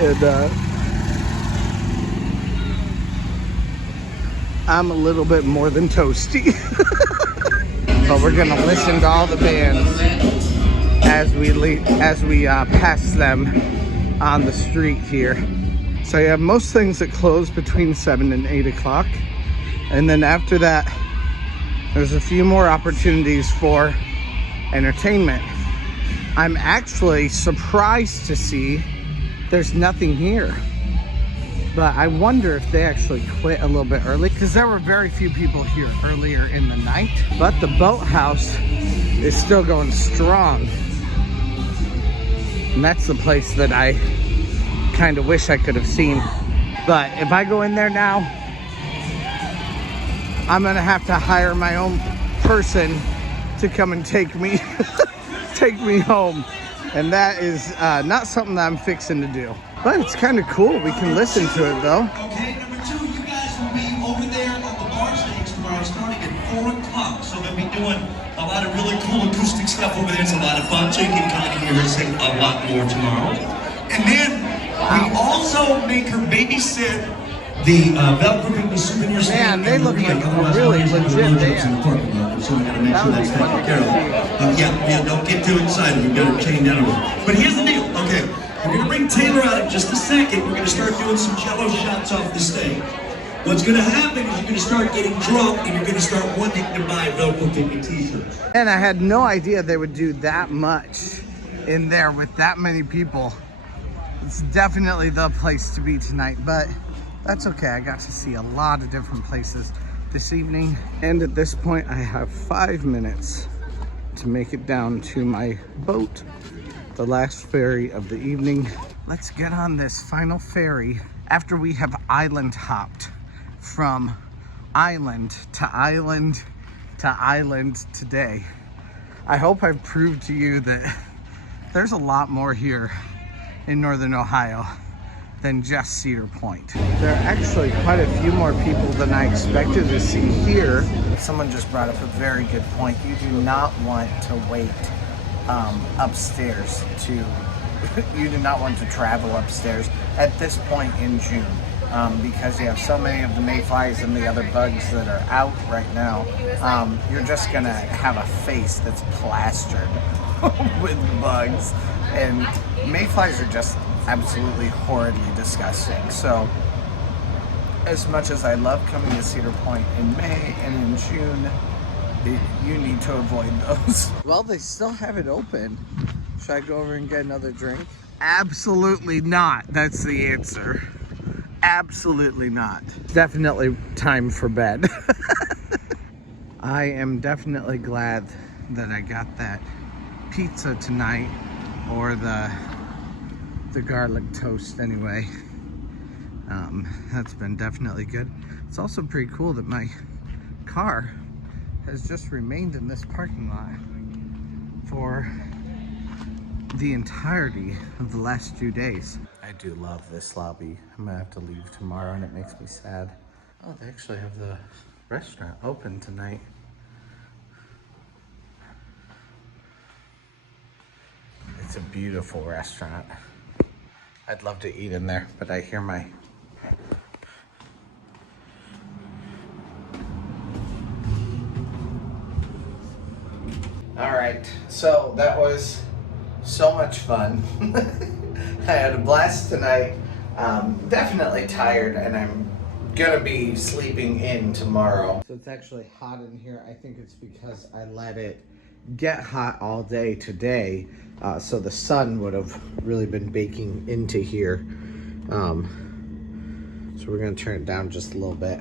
And I'm a little bit more than toasty. but we're gonna listen to all the bands as we pass them on the street here. So you have most things that close between 7 and 8 o'clock, and then after that there's a few more opportunities for entertainment. I'm actually surprised to see there's nothing here, but I wonder if they actually quit a little bit early, because there were very few people here earlier in the night. But the boathouse is still going strong, and that's the place that I kind of wish I could have seen. But if I go in there now, I'm gonna have to hire my own person to come and take me take me home, and that is not something that I'm fixing to do. But it's kind of cool. We can listen to it though. Okay, number 2, you guys will be over there on the bar stage tomorrow starting at 4 o'clock. So they'll be doing a lot of really cool acoustic stuff over there. It's a lot of fun, so you can kind of hear her sing a lot more tomorrow. And then we also make her babysit the Velcro Picnic souvenir stand. Man, they look like a really legit band. So we gotta make sure that's taken care of. Yeah, don't get too excited. We've got to chain down a little. But here's the deal, okay? We're gonna bring Taylor out in just a second. We're gonna start doing some jello shots off the stage. What's gonna happen is you're gonna start getting drunk and you're gonna start wanting to buy Velcro Picnic t-shirts. And I had no idea they would do that much in there with that many people. It's definitely the place to be tonight, but that's okay. I got to see a lot of different places this evening. And at this point, I have 5 minutes to make it down to my boat, the last ferry of the evening. Let's get on this final ferry after we have island hopped from island to island to island today. I hope I've proved to you that there's a lot more here in Northern Ohio than just Cedar Point. There are actually quite a few more people than I expected to see here. Someone just brought up a very good point. You do not want to wait upstairs you do not want to travel upstairs at this point in June, because you have so many of the mayflies and the other bugs that are out right now. You're just gonna have a face that's plastered with bugs, and mayflies are just absolutely horridly disgusting. So as much as I love coming to Cedar Point in May and in June, you need to avoid those. Well, they still have it open. Should I go over and get another drink? Absolutely not. That's the answer. Absolutely not. Definitely time for bed. I am definitely glad that I got that pizza tonight, or the garlic toast anyway. That's been definitely good. It's also pretty cool that my car has just remained in this parking lot for the entirety of the last 2 days. I do love this lobby. I'm gonna have to leave tomorrow and it makes me sad. Oh, they actually have the restaurant open tonight. It's a beautiful restaurant. I'd love to eat in there, but I hear my all right, so that was so much fun. I had a blast tonight. Definitely tired, and I'm gonna be sleeping in tomorrow. So it's actually hot in here. I think it's because I let it get hot all day today, so the sun would have really been baking into here. So we're gonna turn it down just a little bit.